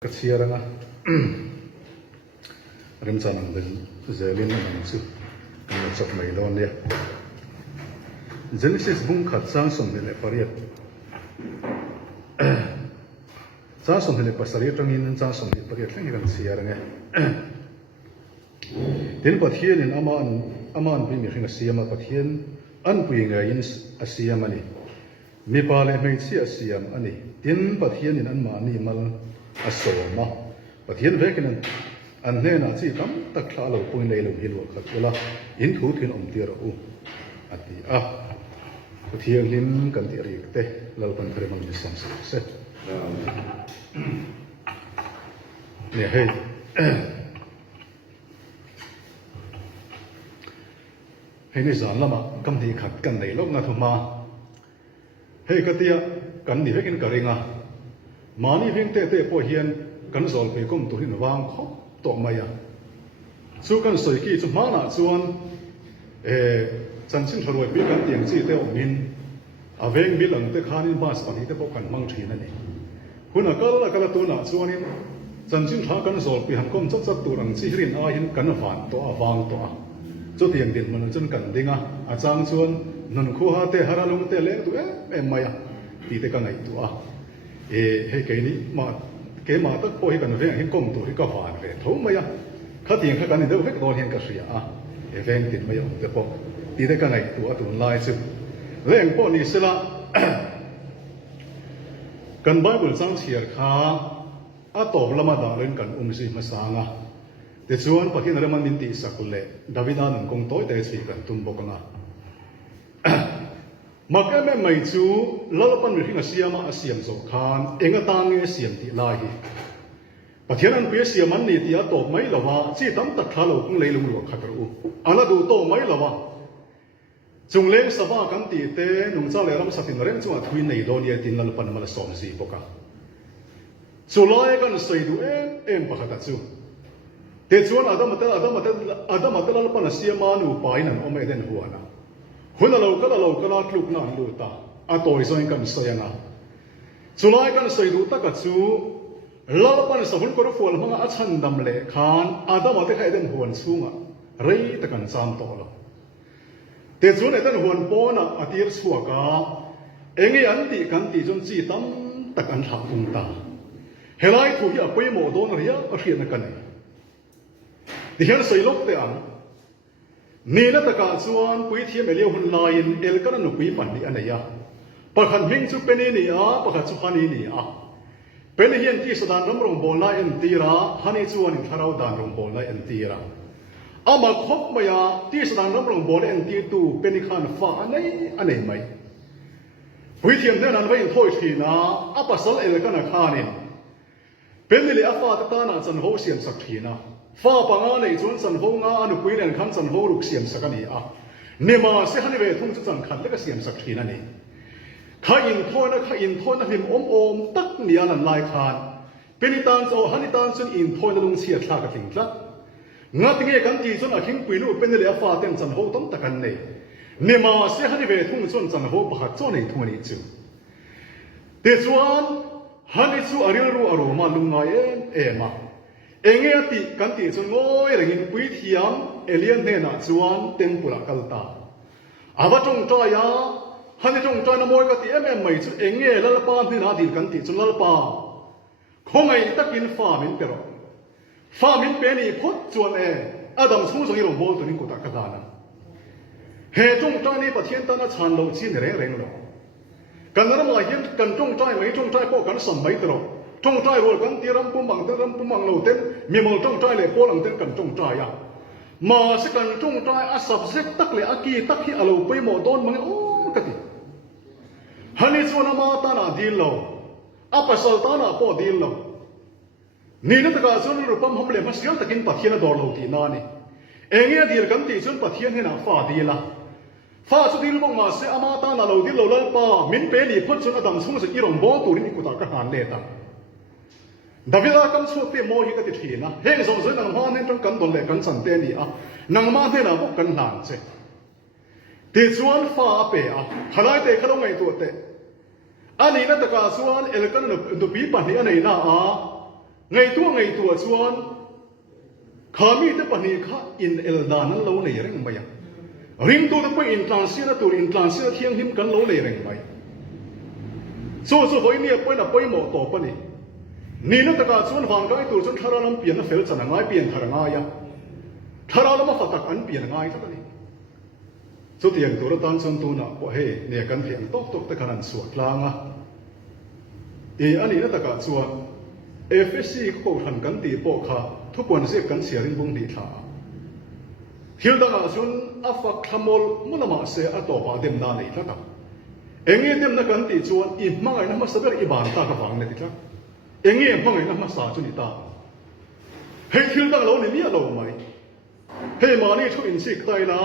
Kasiaranga remsanang den zelin nang su kan chak mai don ya Genesis bung khat sang som le pariat sang som le pasari tangin sang som le pariat lang kan siaranga den pathian in aman bi mi ringa siama pathian an puinga in asiam ani mi pale mai chi asiam ani tin pathian in an ma ni mal asoma pathian vekin an hena chi tam tak thla lo puin nei lo hin lo khat wala in thu thin om tir u ati pathian lim kan ti ri te lal pan khare mang sam se ne he he ni zam lama kam di khat kan nei lok na thuma he katia kan ni vekin karinga mani ving te po hian kan zol pe kom turin wang kho to maya chu kan soi ki chu mana chuan chan chin thloi pi kan tiang chi te min aveng bilang te khanin bas pani te po kan mang thin ani huna kala tu na chuan in chan chin tha kan zol pi han kom chat chat turang chi rin a hin kan van to awang to a chu tiang din man chun kan dinga a chang chuan nun khu ha te haralung te le tu em maya ti te ka ngai tu a he ke ni ma ke ma tak po hi kan ve hin kom tu hi ka van ve tho ma ya kha tiang kha kan de vek do hian ka ria e veng tin ma ya te po ti de ka ngai tu a tu lai chu leng po ni sela kan bible sang chiar kha a to lama da len kan si ma sanga te chuan pathin ra man din ti sakule davida nan kong toy te chi kan tum bok na Makame mai chu lalapan mi hinga siama asiam zo khan enga tange siam ti lahi pathian an pe siam an ni ti a to mai lawa chi tam tak thalo kung leilung lo khatru ana du to mai lawa chungleng sawa kan ti te nung cha le ram satin rem chu a thui nei do ni tin lalapan mala som si poka chulai kan sei du em pakhata chu te chuan adam ata lalapan siama nu painan ome den huana Huna lo kala kluk na luta atoi zoin kan soyanga chulai kan soidu taka chu lalapan sa hun kor fual manga achan dam le khan adam ate khaiden huan chunga rei takan cham to lo te chun eten huan pona atir chuaka engi anti kan ti jun chi tam takan tha tung ta helai thu hi apoi mo don ria a hrian kan nei ti hian soilok te an Nina taka chuan pui thiam elio hun lain el kana nu pui pan ni anaya pakhan hing chu peni ni a pakha chu hani ni a pen hian ti sadan ram rong bol lai en tira hani chuan in tharau dan rong bol lai en tira ama khop maya ti sadan ram rong bol en ti tu peni khan fa anei mai pui thiam ne nan vai thoi thina apa sal el kana khanin pen ni le afa ta na chan ho sian sak thina fa panga nei chun chan ho nga anu puinen khan chan ho ruk siam sakani a nema se hani ve thung chu chan khan le ka siam sak thina ni kha in thona him om tak ni an lai khan penitan so hani tan chun in thona lung sia thla ka thing tla nga tinge kan ti chun a khing puinu penele a fa tem chan ho tam takan nei nema se hani ve thung chun chan ho pakhat cho nei thuni chu te chuan hani chu aril ru aro ma lunga ema enge ati kan ti chun ngoi rengin pui thiam alien ne na chuan tempura kalta ava tong to ya hani tong to na moi ka ti mai chu enge lalpa ni na dil kan ti chun lalpa khongai takin famin pero famin pe ni phot chuan adam chung song irong bol to ni ko ta ka dana he tong to ni pathian ta na chan lo chin reng lo kan na ma hian kan tong to mai tong to po kan som mai to trong trai rồi kan tiram pumang lo ten mimol trong trai le polang ten kan trong trai ya ma se kan trong trai a subject tak le aki tak hi alo pe mo don mang kati hani chona ma ta na dil lo apa sol ta na po dil lo ni na ta ka chon ru pam hom le ma sial takin pathian dor lo ti na ni enge dil kan ti chon pathian he na fa dila fa chu dil bong ma se ama ta na lo dil lo lal pa min pe li phot chon adam chung se irong bo tu ri ku ta ka han le ta Davida kam chu te mo hi ka ti thina heng zong zoi nang ma nen tang kan don le kan chan te ni a nang ma he na bo kan hlan che ti chuan fa pe a khalai te khalong ngai tu te ani na ta ka chuan el kan no pi pa ni anei na a ngày tua chuan khá mi te pani kha in elda nan lo nei reng mai ring tu te pe in transia thiang him kan lo nei reng mai so hoi mi pe na pe mo to pani ni na ta ka chuan wang kai tu chuan thara lam pian na fel chan ngai pian thara nga ya thara lam fa tak an pian ngai ta ni so tiang tu ra tan chuan tu na po he ne kan thiang tok ta kan an suat langa ani na ta ka chuan FSC เขาทันกันตีปอกค่ะทุกวันเสียกันเสียริงบุงดีท่าฮิลดังอาจุนอัฟขมลมุนมาเสียอัตโตปาเดมนานี่ท่าเอ็งเงี้ยเดมนักกันตีจวนอีมังไงนะมาสเปรอีบานตากระฟังเนี่ยท่าเอ็งเงี้ยมังไงนะมาสาจุนิตาเฮ้ยฮิลดังเราเนี่ยนี่เราไหมเฮ้ยมานี่ทุกอินสิกไตนะ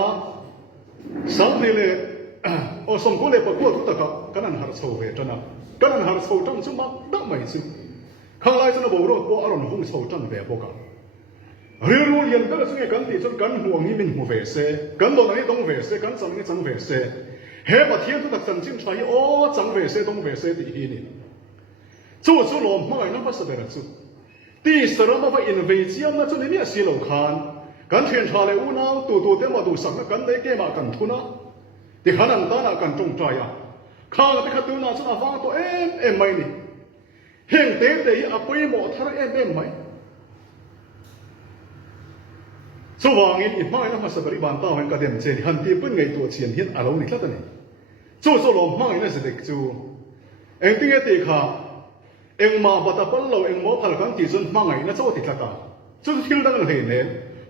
สักนี่เลยโอ้สมกุเลยประกวดทุกตะกันนันหาร์โซ่เวทนะกันนันหาร์โซ่จังจุมาดักไม่ซิข้างไล่ฉันบอกว่าพวกอารมณ์หุ่นโซ่จันแบบพวกกันเรื่องรู้เรียนก็เลยซึ่งกันที่จนกันห่วงนี้เป็นหัวเวสเซกันตอนนี้ต้องเวสเซกันจังนี้จังเวสเซเฮ้ประเทศทุกตัดจันจิ้มใช้โอ้จังเวสเซต้องเวสเซตีนี่จู่ลมไม่นั่งพัสเบรจุที่สระมาไปอินเวเซียมนะจนนี้สีเหลาคานกันเทียนชาเลอุณาตัวเต็มมาดูสักนะกันได้แก่มากันทุนะที่ขนาดนั้นกันจงใจอ่ะข้าไปขัดตัวน่าจะอาฟังตัวเอ็มไม่นี่เฮงเตะอาไปหมดทาร์เอ็มไหมสว่างอินอีกไม่นะมาสบริบาลต้าเห็นกระเด็นเจนฮันตีเป็นไงตัวเชียนเห็นอารมณ์นี่ละตันนี่จู่ลมไม่นะสิเด็กจู่เอ็งติ้งตีขาเอ็งมาบัตรปั้นเราเอ็งมอพัลกันตีจนไม่ไงนะจู่ติดละกันจู่ทิ้งดังเห็นเนี่ย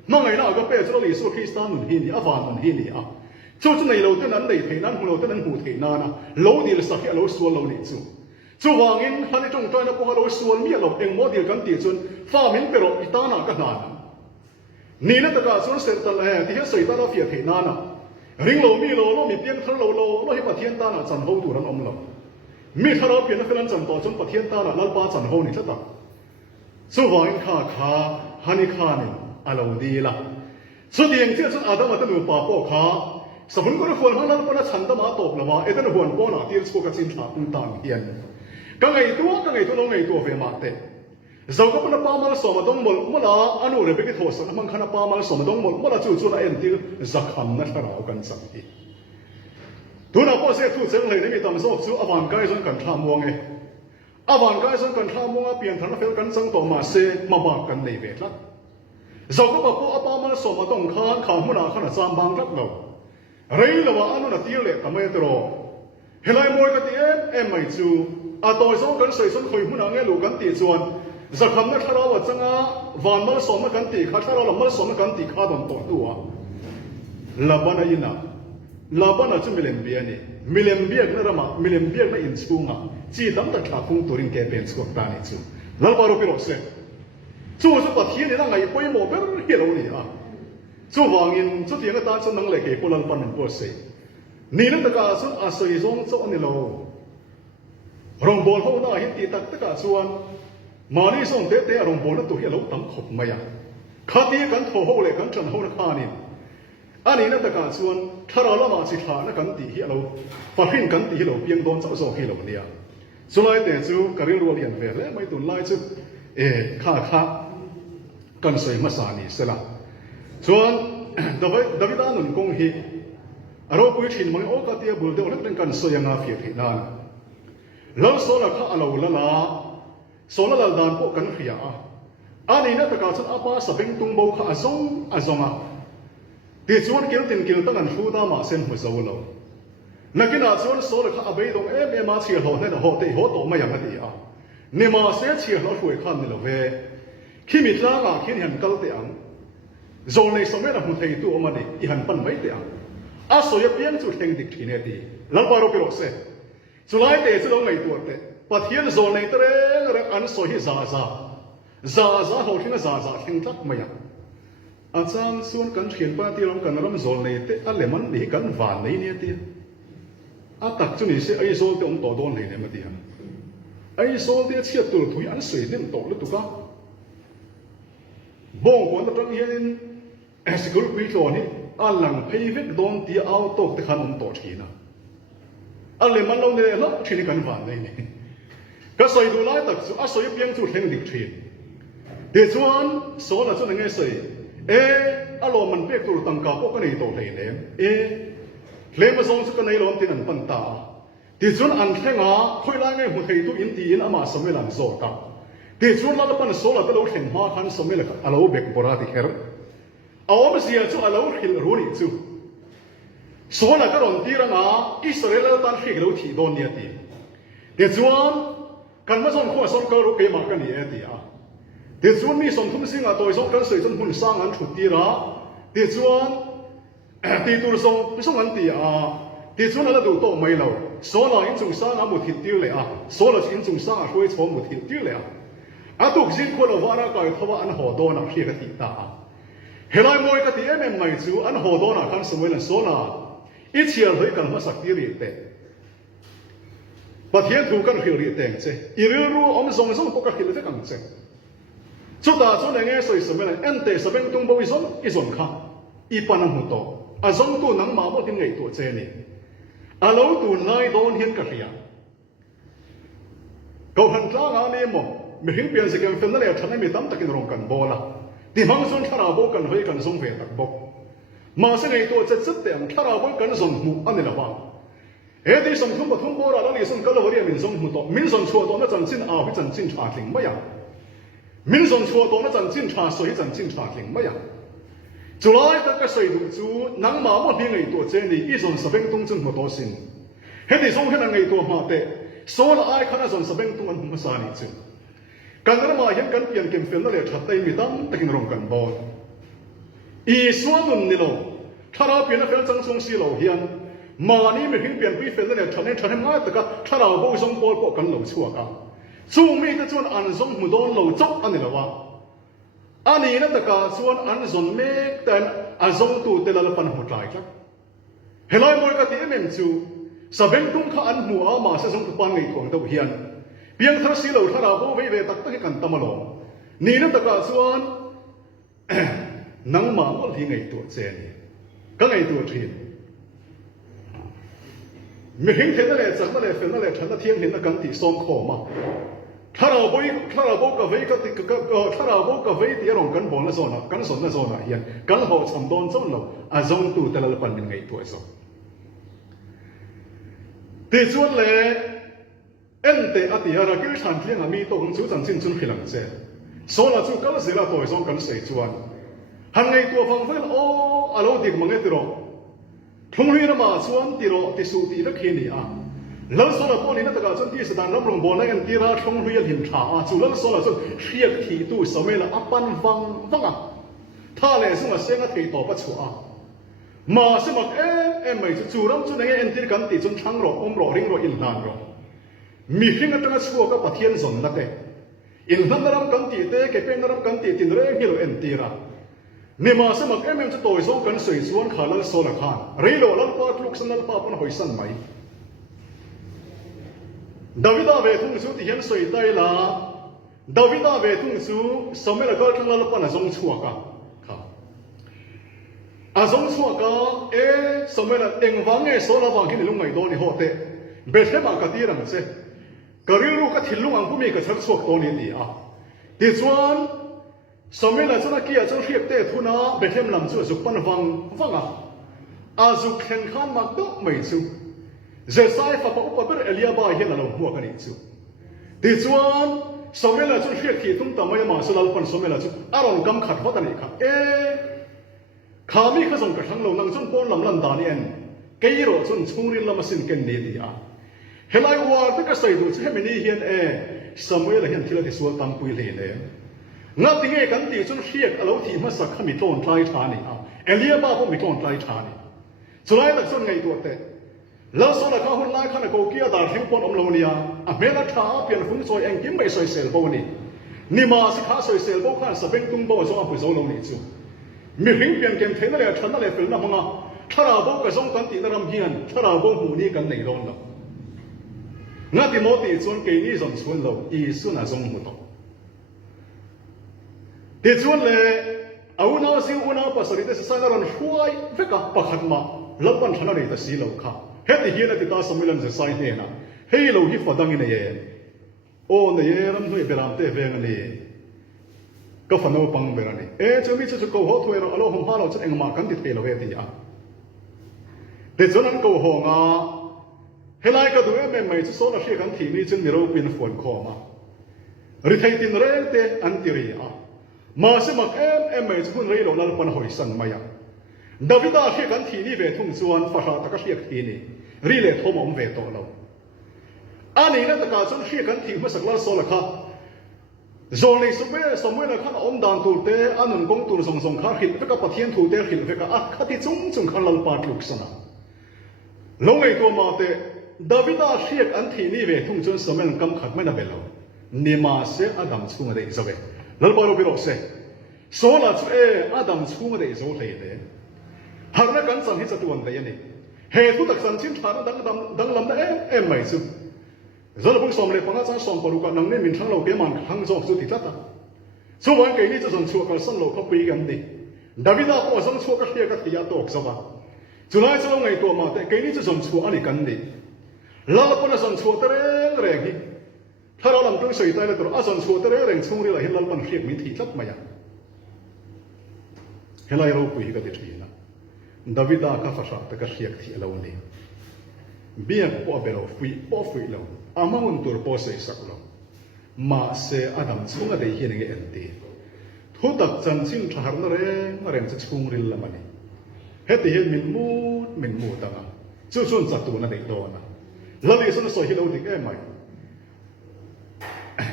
ไม่ไงนะก็เป็นจู่ลิสุคริสตานุนหินี่อาฟานุนหินี่จู่ในเราเท่านั้นในเทนั้นของเราเท่านั้นหูเทนานะเราดีละสักแค่เราส่วนเรานี่จู่วางอินฮันนี่จงใจนะพวกเราส่วนมีเราเอ็งโมเดลกันตีจนฟ้ามินเปรอะอิตานากันนานนี่นั่นตะการส่วนเสร็จตะที่ให้ใส่ตาเราเฟียเทนานะริงเรามีเรามีเพียงทะเราให้ปะเทียนตานะจันโฮดูรันอมเรามีทะเราเปลี่ยนนักเรียนจันต่อจนปะเทียนตานะลัลปาจันโฮนี่ซะตะจู่วางอินข้าฮันนี่ข้านี่อาเราดีละสุดยังเจ้าจนอาดามตันดูป่าปอข้าสมุนก็ได้ควรให้ลัลปานะฉันตะมาตกละว่าเอตันหวนปอนาที่สกุกจินถาอุนตามเฮียนกังไงตัวน้องไงตัวเฟมาเตเจ้าก็เป็นป้ามาสมดงมลเมื่อละอันนู้นเรื่องไปโทษมันขณะป้ามาสมดงมลเมื่อละจู่ละเอ็นที่จักขันนั่นเรากันสักทีตัวนักพ่อเสียทุกเส้นเลยนี่มีตามสอบจู่อวานกายจนกันท่ามวงไงอวานกายจนกันท่ามวงเปลี่ยนฐานเฟลกันสังต่อมาเสมาบากกันในเวทละเจ้าก็บอกว่าป้ามาสมดงข้าข่าวมุนาขณะจามบางรักเราเรื่องละว่าอันนู้นตีเล็กทำไมตรอเฮลัยมวยกันที่ไม่จู่อาต่อยสองกันใส่ส่วนคอยมุนาเงี้ยลูกกันตีจวนจะคำนั้นถ้าเราว่าจังวันมาสมกันตีข้าถ้าเราละมาสมกันตีข้าโดนตัวตัวลาบานายินะลาบานาจะมิเลมเบียนี่มิเลมเบียนั่นละมามิเลมเบียนั่นอินสกุงอ่ะจีดำตะขาคงตัวริงแกเป็นสกุลตานี่จู่ลาบารุปิโรเซจู่จะปัดเทียนนี่นั่งไงไปหมดเป็นเรื่องนี้อ่ะจู่วางอินจู่เทียนก็ตาจะนั่งเล็กเก็บพลังปันหัวเสนี่นั่นตะการสุดอาศัยทรงจ้านี่เรารองบอลเขาหน้าเห็นตีตักตะการส่วนมานี่ส่งเตะรองบอลนั่นตัวเหี้ยเราตั้งขบมาอย่างข้าตีกันโถโหเลยกันจนโหนักขานี่อันนี้นั่นตะการส่วนถ้าเราละมาสิขานักกันตีเหี้ยเราฟัดหินกันตีเราเพียงโดนเจ้าโซ่เหี้ยเราเนี่ยสุดท้ายแต่จู่การเรียนรู้เรียนเวรและไม่ตุนไล่จุดข้ากันใส่มาสานี่เสละส่วนดาวิดาหนุนกงฮีเราคุยถึงมันโอกาสที่บุลเดอร์เรื่องกันใส่ยังอาฟิที่นั่นแล้วโซล่าข้าเราละโซล่าดานพวกกันขยะอันนี้นะแต่การสัตว์อาปาสเปงตุงโบข้าอาซงอ่ะที่ชวนเกี่ยวตินเกี่ยวตั้งกันฟูดามาเส้นหัวเจ้าเรานักกินอาชวนโซล่าข้าอาเบยตรงมาเชียร์เราเนี่ยหัวเตะหัวโตไม่ยังไงดีอ่ะเนี่ยมาเสียเชียร์เราช่วยข้ามนี่เราเว้ขี้มิตรละขี้เห็นกัลเตียงโซนในสมัยนั้นหุ่นไทยตัวมันนี่อีหันปั้นไม่เตียงอาศัยเพียงจุดแห่งดิกทีเนี่ยดีแล้วบารุปิโรเซสุดท้ายเตะจะลงในตัวเตะปัจเจียนโซนในตัวเรื่องอันสวยซาเขาที่น่าซาทิ้งทักไม่ยังอาจารย์ส่วนกันเขียนป้าที่เรากันรำโซนในเตะอะไรมันดีกันหวานในเนี่ยดีอาตักจุนี่เสียไอโซนเตะองต่อโดนเลยเนี่ยมาดีไอโซนเตะเชียตัวถุยอันสวยเนี่ยต่อหรือตุก้าบ่งคนตั้งเห็นสกุลวิโรนี่อันหลังเพย์เวกโดนตีเอาตกตะขันองต่อทีนะอะไรมันเราเนี่ยละทีนี้กันหวานเลยนี่ก็ใส่ดูไล่ตักอาศัยเพียงจุดแห่งดิกที เดชวนโซละจนยังไงสิอารมณ์มันเปียกตัวตั้งกาพวกกันในตัวเลยเลมาส่งสุกันในลมที่นั่นปันตาเดชวนอันแค่งาคุยไล่ไงหัวใจตัวอินทีนอามาสมัยหลังโซกาเดชวนละปันโซละตะลุเห็นมาทันสมัยหลังอาเราเบกบราติเฮร์เอาไม่เสียจู่อาเราหิลรู้นี่จู่โซละก็รอนตีระงาอิสราเอลตันเฮกเราที่โดนเนี่ยตีเดชวนกันมาส่งขั้วส่งก็รู้เกมากันนี่ตีเดี๋ยวชวนมีสมทุนสิ่งอ่ะตัวส่งกันสวยจนหุ่นสร้างอันถูกตีระเดี๋ยวชวนตีตัวส่งไม่ส่งอันตีเดี๋ยวชวนอะไรดูโตไม่เราโซลาอินจุงสร้างอ่ะมุทิดดิ้วเลยโซลาอินจุงสร้างอ่ะช่วยชมมุทิดดิ้วเลยตุกสิ่งคนเราว่าเราก็ทว่าอันหัวโดนอ่ะเพียงติดตาเฮลัยมวยกติไม่จูอันหัวโดนอ่ะกันสมัยนั้นโซลาอีเชียร์เลยกันมาสักทีเรียกแต่ประเทศถูกกันเรียกแต่เจ้อีเรื่องรู้อมส่งพวกกันเรียกแต่กันเจ้ชุดตาชุดไหนสวยสมัยนั้นเตสเปนตุงบวิสนอีสนข้าอีปานังหุโตจงตัวนังมาบ่ทิ้งไงตัวเจนี่เราตัวนายโดนเห็นกันเรียเขาหันกลางอะไรมั่งไม่เห็นเปลี่ยนสิ่งเป็นนั่นแหละฉันไม่ตั้มตะกินรงกันบ่ละที่มังส่วนถ้าเราบอกกันไว้กันส่งเวตักบอกมาสิ่งไงตัวจะเต็มถ้าเราบอกกันส่งหมู่อันนี้ละว่าที่ส่งทุ่มบ่ทุ่มบ่ละแล้วนี่ส่งก็เราเรียนมินส่งหมู่ต่อมินส่งชัวตัวนั้นจันจินอาวิจันจินชาถึงไม่ยัง民众错多那阵警察，所以阵警察停么样？就来得个水土主，能马莫比你多这里，一种十分钟这么多心，迄地送起来你多嘛的，所有爱看那种十分钟人不杀你做，กันนั้นมาเห็นกันเปลี่ยนเกมเฟลนั่นแหละชัดเจนมีตั้มตะกินรงกันบอลอีส่วนนึงนี่เราถ้าเราเปลี่ยนเฟลจังทรงสีเราเฮียนมานี่ไม่ถึงเปลี่ยนปีเฟลนั่นแหละชัดเจนง่ายแต่ก็ถ้าเราบอกส่งบอลพวกกันเราชั่วกันสู้ไม่ได้ส่วนอันส่งมุดอนเราจบอันนี้ละว่าอันนี้นั่นแต่ก็ส่วนอันส่งเมกแต่อันส่งตัวแต่ละปันหัวใจครับเฮลัยมวยก็ที่เอ็มจูสเปนตุ้งข้าอันหัวมาเสส่งตัวปันในถ่วงตัวเฮียนเพียงท่าสีเราถ้าเราบอกไว้ตักตะกันตะมาลงนี่นั่นแต่ก็ส่วนนังมาว่าที่ไงตัวเจนี่ก็ไงตัวทีไม่เห็นเห็นนั่นแหละจากนั่นแหละเป็นนั่นแหละฉันน่ะเที่ยงเห็นนั่นกันที่ซ้อมขอมาถ้าเราบอกกับไว้ก็ถ้าเราบอกกับไว้ที่เรากันบอลนั่นโซนกันสนนั่นโซนเฮียนกันบอกสำดอนโซนเราอาจงตัวแต่ละปันเป็นไงตัวโซที่ส่วนเลยแต่อดีตเราคิดฉันเที่ยงมีตัวของชูจันจินจุนพิลังเจโซนเราจูกันเสียละตัวโซนกันเสียจวนหันไงตัวฟังเพื่อนโอ้อาเราดีกมังเงติโรทุ่งเรือมาส่วนติโรติสูติรักเฮนี่แล้วโซนเราพวกนี้นั่นแต่ก็จนที่สถานรับรองบอลในกันติราทุ่งเรือหิมชาจูแล้วโซนเราจนเรียกที่ตู้สมัยละปันฟังถ้าเลยซึ่งมาเสียงที่ต่อปัจจุบันมาสมัครไม่จู่รำจนในที่กันติจนช่างรอริงรออินนานรอมีสิ่งที่น่าชัวร์ก็ปะเทียนสนนักเตะอินทันดารำกันตีเตะเก็บเป็นดารำกันตีตินเรื่องที่เราตีระนี่มาสมัครจะต่อยส่งกันสวยส่วนขาลโซลขานเรื่องเราลังปาทุกสันนัดปาปนหอยสันไหมดาวิดาเวทุงสูที่เห็นสวยได้ละดาวิดาเวทุงสูสมัยละก็ทั้งลังปานะส่งชัวร์กันส่งชัวร์กันสมัยละเอ็งวังโซลบางที่ลุงไงโดนนี่โหเตะเบ็ดเท่ากับที่รังเซ่ก็เรื่องลูกก็ทิ้งลุงอังผู้มีกระชับสวกตัวนี้ดีที่ส่วนสมัยนั้นจะนักเกียรติจะเรียกเตะทุนเบ็ดเท่าลำจู่สุปันฟังสุแข่งขันมาก็ไม่จู่เจสายฟ้าปะอุปเปอร์เอลียบายเห็นเราหัวกันอีกจู่ที่ส่วนสมัยนั้นจะเรียกที่ตุ้งตามไม่มาสุดแล้วปันสมัยนั้นจู่อารมณ์กำขัดว่าตันอีกข้ามีข้าส่งกระทั่งเรานั่งจนปนลำลันดานี่เกี่ยวจนชุ่มรินลำสินกันดีดีเฮลัยวาร์ตก็ใส่ดูใช่ไหมนี่เห็นสมัยเราเห็นที่เราที่สวดตามปุยเลยงัดที่ไงกันตีจนเรียกเราที่มาสักขมิตรอนไตรฐานี่เอเลียบ้าพวกมิตรอนไตรฐานี่สุดท้ายตัดส่วนไงตัวเตะแล้วส่วนละข้าหุ่นไล่ขันกูเกียร์ดาร์ทิ้งปนอมโลเนียเมลัดท้าเปลี่ยนฟุ้งซอยเองยิ้มไม่ซอยเซลโบนี่มาสิข้าซอยเซลโบขันสเปนตุ้งโบจงอับปุยโซโลนี่จู่มีหิ้งเปลี่ยนเกมเทนนั่นแหละฉันนั่นแหละเป็นน้ำมันถ้าเราบอกกับส่งกันตีนรำเฮียนถ้าเราบอกหูนี่กันในโลนละงัดที่โมติส่วนเกนี่ส่วนเราอีส่วนน่ะส่งหูต่อที่ส่วนเลยเอาหน้าสิวหน้าภาษาที่จะสร้างรันช่วยเพื่อกับปัจจุบันลับปัญหาในแต่สีเราค่ะเฮ้ยที่เฮียนที่ตาสมัยนั้นจะใส่เนี่ยนะเฮ้ยเราหิ้งฟัดดังนี่เนี่ยโอ้เนี่ยรำด้วยเบรามเตะเวงนี่ เฮลัยมวยกติเอ็มเอ็มจูสมัยละก็ทั้งละปันหัวใจครับเฮติเฮียนติตาสมัยนั้นจะใส่เนี่ยนะเฮ้ยเราหิ้งฟัดดังนี่เนี่ยโอ้เนี่ยรำด้วยเบรามเตะเวงนี่ โอ้เนี่ยรำด้วยเบรามเตะเวงนี่ เฮลัยมวยกติเอ็มเอ็มจูสมัยละก็ทั้งละปันหัวใจครับเฮติเฮียนติตาสมัยนั้นจะใส่เนี่ยนะเฮ้ยเราหิ้งฟัดดังนี่เนี่ยโอ้เนี่ยรำด้วยเบรามเตะเวงนี่ ก็ฝันว่าปังเบรานี่จะมีจะกูหัวถวยเราอารมณ์ของพาเราจะเองมากันติดเตลเวทีอ่ะแต่จนนั้นกูหัวงาเฮลัยก็ดูไม่จะโซนเชียกันทีนี้จึงมีเราเป็นฝนคอมาริทัยตินเรเตอันติรีอ่ะมาสมัครไม่จะพูดเรื่องเราปันหอยสันมาอย่างดาวิดาเชียกันทีนี้เวทุ่งส่วนฟ้าตะก็เชียกทีนี้รีเลทอมอมเวทเราอันนี้นั่นตะการจนเชียกันทีเมื่อสักล้านโซละค่ะโจลิสเวสมัยนั้นข้าอมดานตูเตอันนั้นกงตูส่งข้าหินเวกับปะเทียนตูเตหินเวกับข้าที่จุงข้าลัลปาลุกสนะลงไอตัวมาเตดาวิดาเชียกันทีนี้เวทุ่งจนสมัยนั้นกำขัดไม่น่าเบลล์นิมาเซอดัมชุ่งอะไรจะเวลัลปารูบิโรเซโซลาจูอดัมชุ่งอะไรจะเลยเดหากนักการสันนิษฐานตัวนี้นี่เหตุตักสันชิมฐานดังลำได้ไม่ซึจะเราพูดสมเลยฟังอาจารย์สอนปรุกันนั่งเนี่ยมินทั้งเราเกี่ยมันทั้งจบสุดที่ตัดส่วนเกี่ยนี้จะส่งชัวกันสั่งเราเขาปีกันดีดาวิดาพอสั่งชัวกันเทียกันที่ยาตกสบายจุลัยจะลงไงตัวมาแต่เกี่ยนี้จะส่งชัวอันนี้กันดีแล้วเราพูดสั่งชัวแต่แรงที่ถ้าเราลำต้องใส่ใจเลยตัวอาสั่งชัวแต่แรงช่วงนี้เราเห็นเรามันเทียบมิถีทับมาอย่างเห็นเราคุยกันที่นะดาวิดาข้าฟ้าแต่ก็เทียบที่เราเนี่ยเบี้ยปอเบลฟุยปอฟุยเราอามาวันตัวปอเสสักเรามาเสอดัมช่วงอะไรเฮียนเงี้ยเอ็นตีทุกตักจันชินทหารนั่นเองจะช่วงริลละมันนี่เฮติเฮมินมูดตั้งอ่ะจู่ส่วนจัดตัวนั่นเองโดนนะแล้วดิฉันสอยให้เราดิแก่ไหม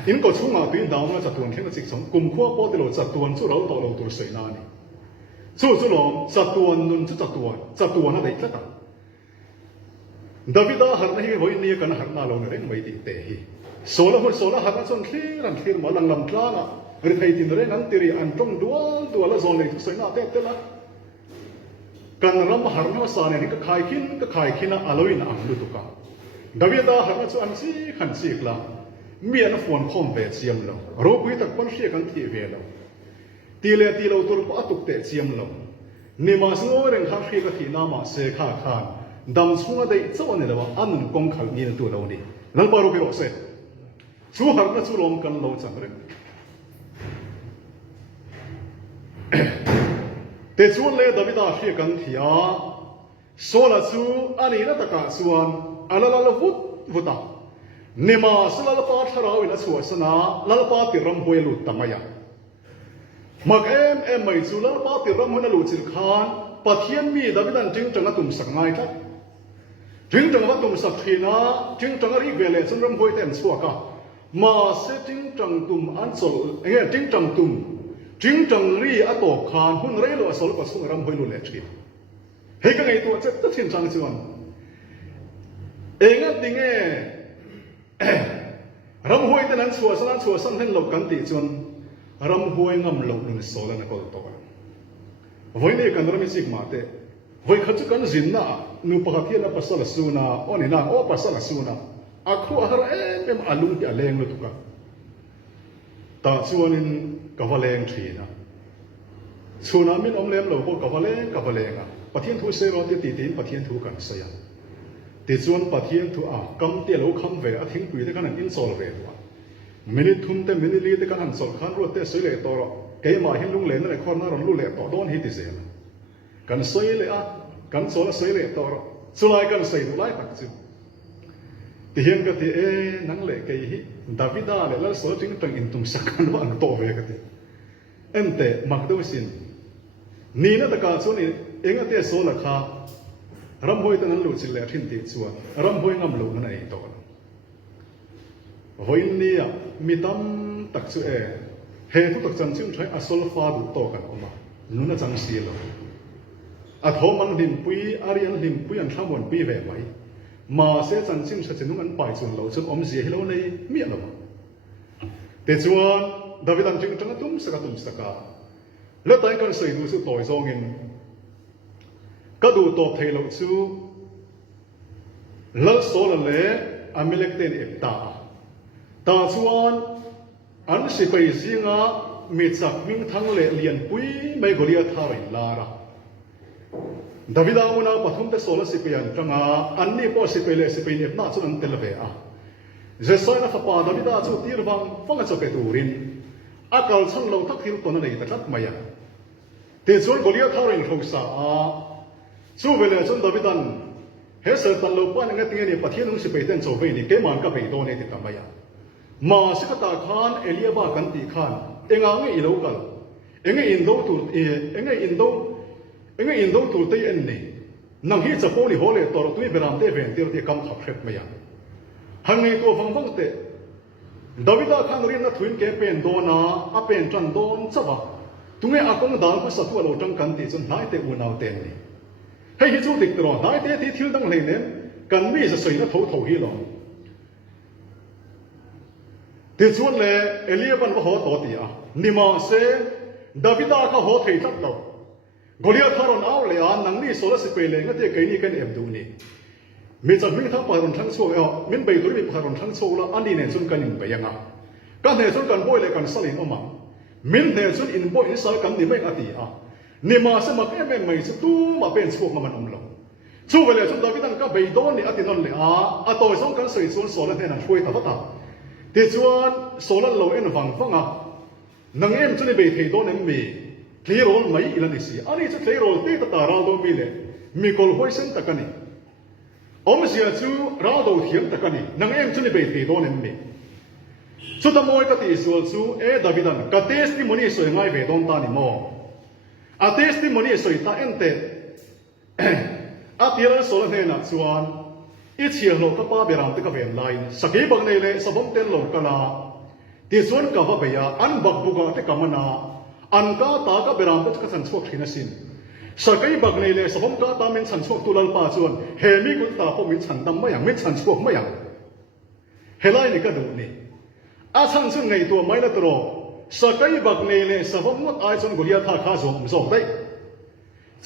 อินก็ช่วงอาทิตย์ดาวน์จัดตัวแค่นั้นสิสองกลุ่มขั้วปอติโลจัดตัวจู่เราต่อเราตัวเสนานี่จู่เราจัดตัวนุ่นจัดตัวนั่นเองก็ดาวิดาหันให้ไว้เนี่ยกันหันมาเราเนี่ยไม่ติดเตะโซลาหันมาจนที่มาลังลำคลานะหรือไทยตินเรื่องนั้นตีรีอันตรงตัวละโซนเลยสวยน่าเตะละการรำหันมาสานนี่ก็ขายขินนะอร่อยนะอันดูตุกาดาวิดาหันมาจนอันซีขันซีกละมีอันฝนคอมเวทเซียมเราเราคุยตะวันเชียกันที่เวลาตีเราตัวปะตุกเตะเซียมเรานี่มาสโนเรื่องข้าเชียกันที่น้ามาเสกข้าขานดำช่วงอะไรเจ้าเนี่ยว่าอันกงขังนี่ตัวเราดิหลังปารุพิโรเซช่วงหักนั่นช่วงลมกันเราจังเลยแต่ช่วงเล่ดาวิดาเชียกันที่อาโซลาชูอันนี้นั่นตะกาส่วนอันละละวุฒนิมาสละละปาทราวินะชัวสนาละละปาติรำหวยลุดตั้งมาอย่างมักไม่ชูละละปาติรำหวยลุดสิลคานปะเทียนมีดาวิดันจึงจังตุ่มสังไงครับจึงจังว่าตุ่มสักทีนะจึงจังรีเวเลสันรำหวยเต็มชัวกะมาเสจึงจังตุ่มอันสลจึงจังตุ่มจึงจังรีอตกคานหุ่นเรโลอสลปัสสุงรำหวยลุเลชีเฮกันไงตัวจะตัดสินจังจวนติงรำหวยแต่นั้นชัวสันเห็นหลบกันติจวนรำหวยงำหลบหนึ่งโซลนะก็ตัววันนี้กันเราไม่สิกมาเตะวันขัดกันจินนะนูปะที่เราปัสสาวะสูนะอันนี้นะปัสสาวะสูนะอักขวาระเป็นอารมณ์ที่อะไรเงี้ยตุกะแต่ส่วนนี้กับว่าแรงทีนะส่วนนั้นมีอมเลี้ยงเราพวกกับว่าแรงอ่ะปะเทียนทุเสรอที่ตีนปะเทียนทุกันเสียแต่ส่วนปะเทียนทุกำเตี้ยเราคำเวอทิ้งปุ๋ยที่กันอินโซลเวตัวมินิทุ่มแต่มินิลีที่กันหันสดขันรวดเตะสวยเลยตัวเราเกี่ยมาเห็นลุงเล่นอะไรคนน่ารักลุงเล่นต่อโดนฮิตเสียกันสวยเลยกันโซลสวยเลยต่อเราสุดท้ายกันใส่ดูไล่ตักจิที่เห็นก็ที่นั่งเล่เกี่ยดาวิดาเลยแล้วโซลจึงต้องอินตุมสักกันว่าอันโตเวกันที่แต่มักดูสินนี่นั่นตะการส่วนนี้ก็ที่โซลข้ารำหวยตอนนั้นหลุดสิเลยทิ้งติดส่วนรำหวยงำหลุดนั่นเองตัววันนี้มีตั้มตักสุเหตุตักจันทร์ซึ่งใช้อัศลฟ้าดูโตกันออกมานุ่นจังสีเราอัฐมันดิมปุยอารียนดิมปุยอันข้ามวันปีแหวนไว้มาเสียจันทร์ซึ่งใช้นุ่นอันไปส่วนเราจนอมเสียให้เราในเมียเราแต่ส่วนดาวิดันจึงจังตุ้มสกัดแล้วแต่กันใส่ดูสุดต่อยซองเงินก็ดูตบเทเราสู้แล้วโซลเล่อเมริกเตนเอฟตาตาส่วนอันสิไปสิงะมีสักมิ่งทั้งเลียนปุยไม่กเลียทาริลาระดาวิดาอุนาปฐมแต่โซลสิไปยันจังอันนี้พอสิไปเลยสิไปเนบนาจุนันเตลเวะเจสัยนักปาดาวิดาจุตีรบังฟังจะไปตูริน akal chang lo thak thil ton nei ta thak maya te chuan golia tharin khosa a chu vele chon davidan he ser tan lo pan nga tinge ni pathian ung si peiten chove ni ke man ka pe do ne ti tamaya ma sikata khan eliaba kan ti khan enga nge ilokal enga indo tu te en ni nang hi cha poli hole tor tui beram te ven tir ti kam khap khet maya han nei to phang phang te davida khan rin na thuin ke pen do na a pen tran don chawa tunge akong dal ko sa tu lo tang kan ti chun nai te u nau ten ni hei hi chu tik tro nai te ti thil dang le ne kan mi sa soi na tho tho hi lo ti chuan le eliaban ba ho to ti a nima se davida ka ho thei thak lo golia tharon aw le an nang ni sola se pe le nga te kai ni kan em du ni mi cha min tha pa ron thang so yo min bei tu mi pa ron thang so la ani ne chun kan in be yanga ka ne chun kan boy le kan salin oma min ne chun in boy in sal kan ni mai ati a ni ma se ma em mai chu tu ma pen chuk ma man om lo chu vele chun davidan ka bei don ni ati non le a to song kan soi chun sola ne na thoi ta ta ti chuan sola lo en wang wanga nang em chun ni bei thei don em mi Clearol mai ilan isi. Ani chu clearol te ta raldo mile. Mi kol hoisen takani. Om sia chu raldo thiam takani. Nang em chu ni be the don em mi. Chu ta moi ka ti sual chu e Davidan ka testimony soi ngai ve don ta ni mo. A testimony soi ta ente. A tira sola ne na chuan i chiang lo ka pa beram te ka ven line. Saki bang nei le sabom ten lo kala. Ti chuan ka va be ya an bak buga te kamana an ka ta ka beram ta ka chan chuak thina sin sakai bak nei le sabom ka ta min chan chuak tulal pa chuan he mi kun ta po min chan dam ma yang min chan chuak ma yang helai ni ka du ni a chan chu ngei tu mai la tro sakai bak nei le sabom ngot ai chun golia tha kha zo dai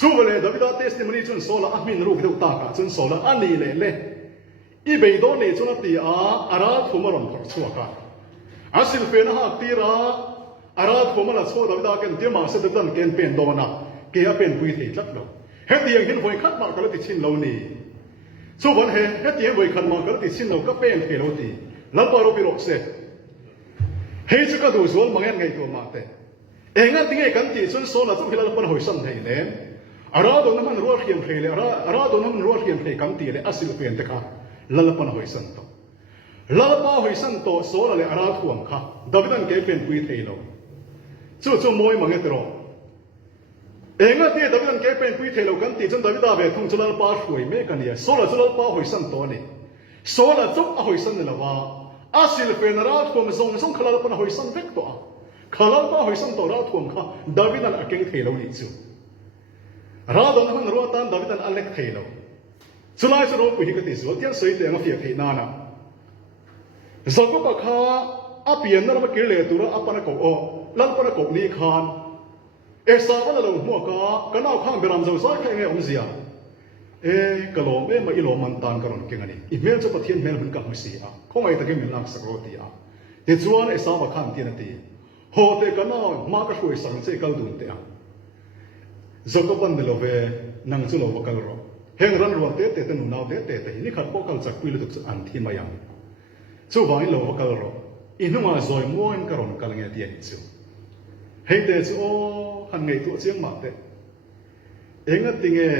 chu vele davida testimony chun sola ahmin ru bidau ta ka chun sola ani le i be do ne chun ti a ara thumaron thor chuaka asil fe na ha tira Arad ko mala so Davida ken dia ma se dan ken pen do na ke a pen pui thei tlak lo he tiang hin voi khat ma ka ti chin lo ni so ban he tiang voi khat ma ka ti chin lo ka pen the lo ti la pa ro pi ro se he chu ka du zol mangen ngai to ma te enga tinge kan ti chun so na chu hilal pan hoi san thei le arado na man ro khiam thei le arado na man ro khiam thei kan ti le asil pen te kha lal pan hoi san to lal pa hoi san to so la le arad huam kha Davidan ke pen pui thei lo chu moi manget ro enga te Davidan ke pen pui thelo kan ti chun Davida ve thung chulal pa hruai me kan ya sola chulal pa hoi san to ni sola chuk a hoi san la wa asil pen ra thum song khalal pan hoi san vek to a khalal pa hoi san to ra thum kha Davidan a keng thelo ni chu ra don han ro tan Davidan alek thelo chulai chu ro pu hi ka ti zo tian soi te nga fia thei na na zakpa kha a pian na ma kirle tura apana ko o lan para ko ni khan e sa wan lo mo ka kana khang beram zo sa khai nge om zia e kalo me ma ilo man tan karon ke ngani I mel cho pathian mel hun ka hsi a khongai ta ke min lam sak ro ti a te chuan e sa wa khan ti na ti ho te kana ma ka hroi sang che kal dun te a zoko ban de lo ve nang chu lo wa kal ro heng ran ro te te nu naw te ni khat po kal chak pi lu tu an thi ma yang chu wai lo wa kal ro inuma zoi moin karon kal nge ti chu hei te chu han ngei tu chiang ma te enga tinge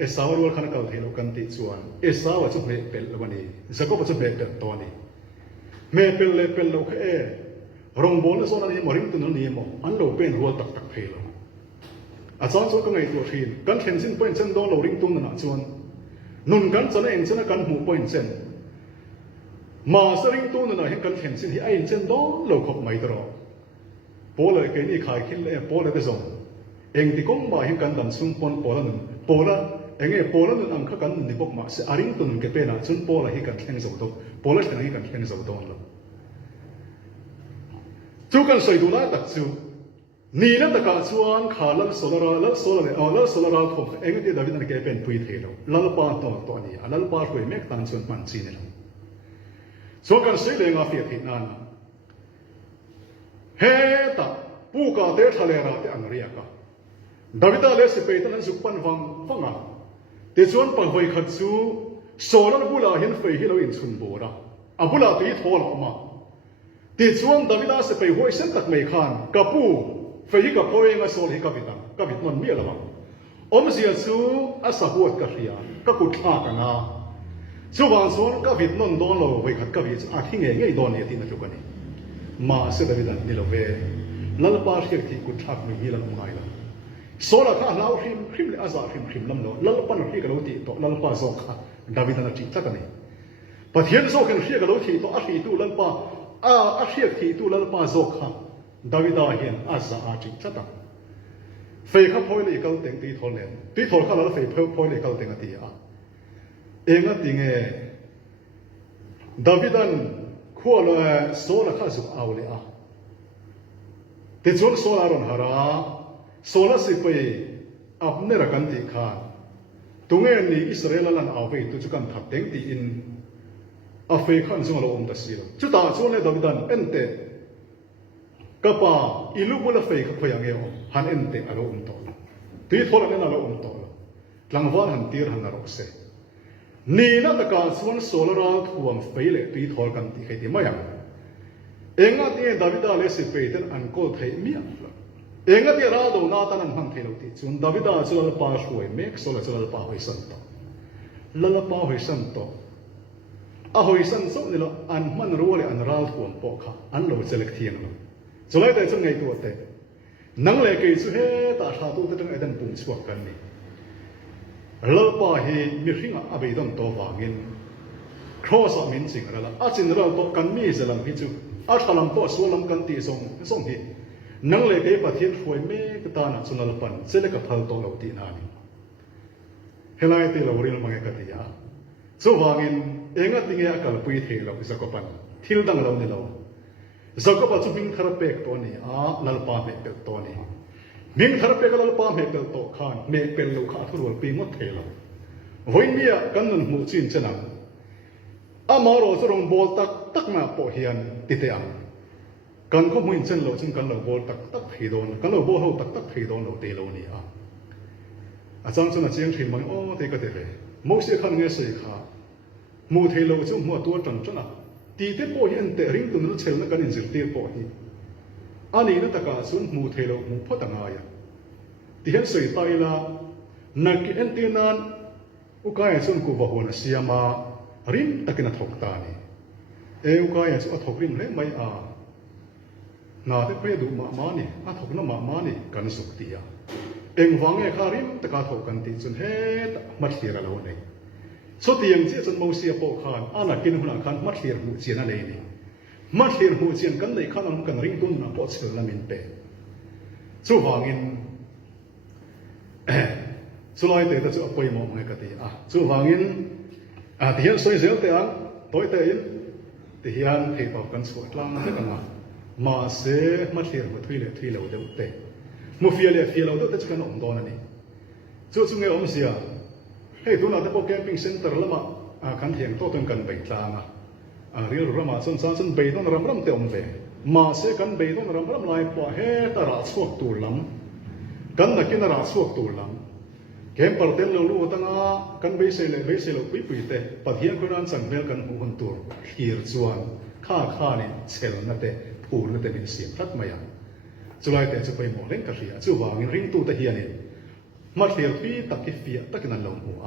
e sawrol khan kal thelo kan ti chuan e sawa chu me pel lawani zakob chu me pel to ni me pel le pel lo khe rong bol so na ni moring tu ni mo an lo pen rual tak tak phelo a chang chu ka ngei tu thin kan then sin point chen do lo ring tu na chuan nun kan chana en chana kan mu point chen ma sering tu na hin kan then sin hi ai chen do lo khop mai tro pola ke ni khai khil le pola te zong eng ti kong ma hin kan dan sung pon pola enge pola nun ang kha kan ni bok ma se aring tu nun ke pe na chun pola hi kan thleng zo do pola thleng hi kan thleng zo do lo chu kan soi du na tak chu ni na ta ka chuan kha lal solara thok enge ti Davidan ke pen pui thelo lal pa to ni alal pa khoi mek tan chun man chi ni so kan sei le nga fi thi na he ta pu ka te thale ra te ang ria ka Davida le se pe tan su pan wang fanga te chuan pa hoi khat chu solar bula hin fei hi lo in chun bora abula ti thol ma ตีช่วงดาวิดาเสไปห้วยเส้นตักไม่ขานกับผู้ไฟกับพ่อเองมาโซลให้กับวิตังกับวิตนนมีอะไรบ้างเสียสู้อาสาบวชกับเรียก็กุดฆ่ากันนะช่วงวันส่วนกับวิตนนโดนเราไว้ขัดกับวิอาทิงเงี้ยโดนเนี่ยที่นั่นจุกันนี่มาเสดาวิดันนี่เราเวนั่นละปาเสียที่กุดฆ่าไม่มีละไม่ละโซลข้าเราคริมเลยอาซาคริมลำโนนั่นละปานที่กับเราตีโตนั่นละปาโซข้าดาวิดานั่นจีจักันนี่ปะเทียนโซกันเสียกับเราตีโตอาทิตุนั่นปาอาเสียที่ตุนั่นปาโซข้าดาวิดาเห็นอาซาจีจักันไฟข้าพ่อยเลยเขาเต็งตีทอลเลยตีทอลข้าแล้วไฟพ่อยเลยเขาเต็งตีเองติงดาวิดันขั้วเลยโซลข้าสุกเอาเลยแต่จนโซลารอนฮาราโซลสิไปอับเนรกันติขาตุงเงินนี่อิสราเอลลันเอาไปตุจุกันทับเต็งตีอินอาเฟขันส่งเราองค์ตัดสิลจุดตาส่วนเลยดาวิดันเอ็นเตกับป่าอิลูบุลเฟขับพยังเอวหันเอ็นเตอารมณ์โตตีทอลนั่นอารมณ์โตหลังวันหันตีร์หันนรกเสนี่นั่นตะการส่วนโซลาร์ทวงไฟเลยตีทอลกันตีใครตีไม่ยังเองที่ดาวิดาเลสิเปเตนอันโกลไทยมีอะไรเองที่ราดูนาตันหังเทโลติส่วนดาวิดาจุลปาช่วยเมกโซลาจุลปาหอยสันโตลลปาหอยสันโตหอยสันโซนี่ละอันมันรู้เลยอันราทวงปอกอันเราจะเล็กเทียงละจุลได้จังไงตัวเตนังเล็กสุดเฮตาชาตุตั้งไอ้ดันปุ่มสวกกันนี่ลลปาเฮมีริงอาเบดอนโตวางินครอสมินสิงอะไรละอาจินเราโตกันมีเซลังพิจูอาชาลัมโตสวลัมกันตีส่งเฮนังเล็กปะเทียนฟวยเมกตานะสุนัลปันเซเลกับพัลโตเราตีนานี่เฮลัยตีเราเรียนมังเอกติยาสุวางินเองติงเอกลปุยเทเราสักปันทิลดังเราเนี่ยเราสักปันจุบิงทาร์เปกตัวนี้นัลปาเมกตัวนี้บิงทาร์เปกนัลปาเมกตัวขานเมกเป็นลูกขาทุรวลปีมดเทเราวันนี้กันนั่นมูจินเจนังมาโรสรงโบลตักมาโปเฮียนติเตียงกันก็มุ่งเช่นเราจึงกันเราโบลตักเฮดอนกันเราโบลเขาตักเฮดอนเราเตโลนี่อาจารย์จะน่าเจียงถิ่นมันเตก็เตะมุกเสียขันเงี้ยเสียขามูเทโลจึงมัวตัวจันจันตีเตโปเฮียนเตริงตุนนั่นเชลนักการอินสิเตโปฮีอันนี้นั่นตะการส่วนมูเทโลมูพัฒนายที่เห็นสื่อไตละนักเอ็นตีนันอุกายส่วนกูบะหัวนัสยามาริมตะกินถกตานี่อุกายส่วนถกริมเล่ไม่นาเตเปดูมานี่ถกน้ำมานี่กันสุกตีเองวังข้าริมตะการถกกันตีจนเฮ็ดมัดเสียเราเนี่ยสุดที่ยังเจ้าจนมองเสียโปขานนักกินหุ่นขันมัดเสียหูเจียนอะไรนี่มัดเสียหูเจียนกันในขันนั้นกันริมตุ้นนะปอดเสือละมินเปสู้วังอินสุดท้ายเตะจะเอาไปมองให้กันตีสู้วังอินที่ยันสวยเสียงเตะตัวเตะอินที่ยันเทปกันสวยกลางนั่นกันมาเสียมัดเสียหูทุยเลยเดี๋ยวเตะมุฟีเลยฟีเราเดี๋ยวจะกันอมโดนนี่จู่ๆเงี้ยอมเสียให้ตัวนั้นแต่พอแกปิ้งเซ็นเตอร์ละมาขันเถียงโต้ตึงกันไปกลางเรียลรามาสั้นๆไปต้นรำเตะอมเตะมาเสียกันไปต้นรำลายปะเฮตราสวกตูลำกันนักกินราสวกตูลำเกมปาร์เตลเราลู่ตั้งกันไปเสลปุยเตะปัดเฮียนคนนั้นสั่งเมลกันหุ่นตัวฮีร์จวนข้านี่เชลนั่นเตะผูนั่นเตะเป็นเสียงทัดมาอย่างจุลัยเตะจะไปหมอเล่นกระเรียจู่วางริงตู้ตะเฮียนี่มาเทียฟีตักกิฟีตักนันลงหัว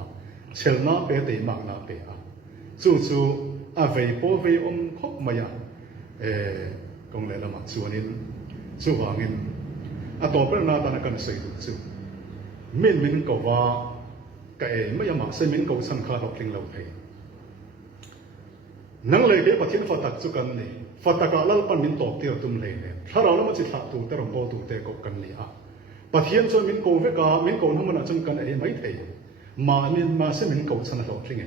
เชลนาเปเตมักนาเปจู่เวโปเวอมคบมาอย่างกงเลยละมาส่วนนี้จู่วางินต่อไปนาตานักันใส่จู่มินก็ว่าไก่ไม่ยามาเซมินก็สังขารหกลิงเราเองนั่งเลยเดี๋ยวปะเทียนฟัดตักจุกันนี่ฟัดตักแล้วปันมินตอกเตียวตุ้มเลยเนี่ยถ้าเราแล้วมันจะถักตูแต่เราโบตูเตะกบกันนี่ปะเทียนจนมินโกเวกามินโกทั้งมันจนกันไม่เทมาเซมินโกสันหลอกลิง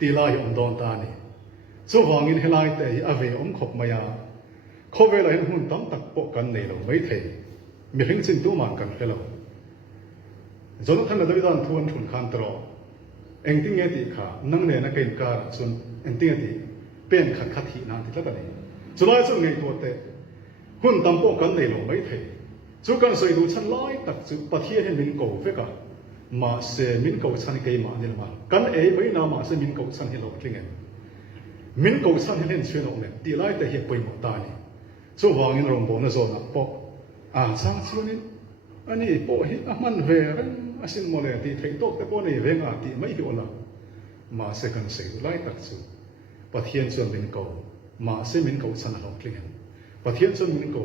ตีลายอมดอนตานี่จู่วางินเฮลัยเตะอเวอมขบมายาขบเวลาเห็นหุ่นตั้มตักปกกันนี่เราไม่เทมีหิ้งจินตู้มันกันเฮลจนท่านดาวิดานทวนทุนขันตรอเองติ้งเงติขานั่งเนี่ยนักเก็นการส่วนเองติ้งเงติเป็นขัดที่นานที่ละกันนี่จุดไล่จุดไงตัวเตะหุ่นตั้มปกกันนี่เราไม่เทจู่กันสวยดูชั้นไล่ตักจุดปะเทียนมินโกเวกามาเซมินโกชั้นเกยมาเนี่ยมากันไม่นามาเซมินโกชั้นเฮลกลิง min ko san hen chuen ok ne ti lai te he poi mo ta ni so wangin rom bo na zo na po a sang chuanin ani po hi a man ve ran asin mo le ti thei tok te po nei venga ti mai hi ola ma se kan se lai tak chu pathian chuan min ko ma se min ko san lo tling pathian chuan min ko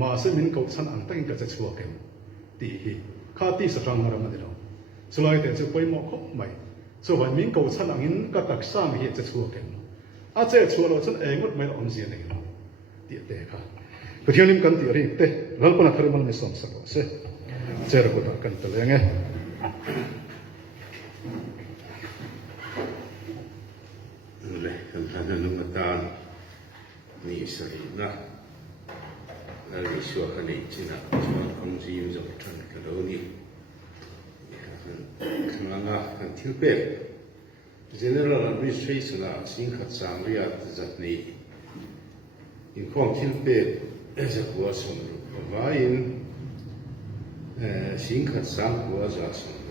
ma se min ko san ang tang ka cha chuak ken ti hi kha ti sa tang ram ma de lo so lai te chu poi mo khop mai so van min ko san angin ka tak sang hi cha chuak ken a che chu lo chun engot mai om ji nei lo ti te kha pathian lim kan ti ri te lal pa na thar mal me som sa lo se cher ko ta kan ta lenge le kan nung ta ni sai na la ri shuo kan ni china kong ji yu zo tran ka lo ni kan nga kan til pe general administration la sin khat sang ria zat ni in kong til pe za ko som va in sin khat sang ko za som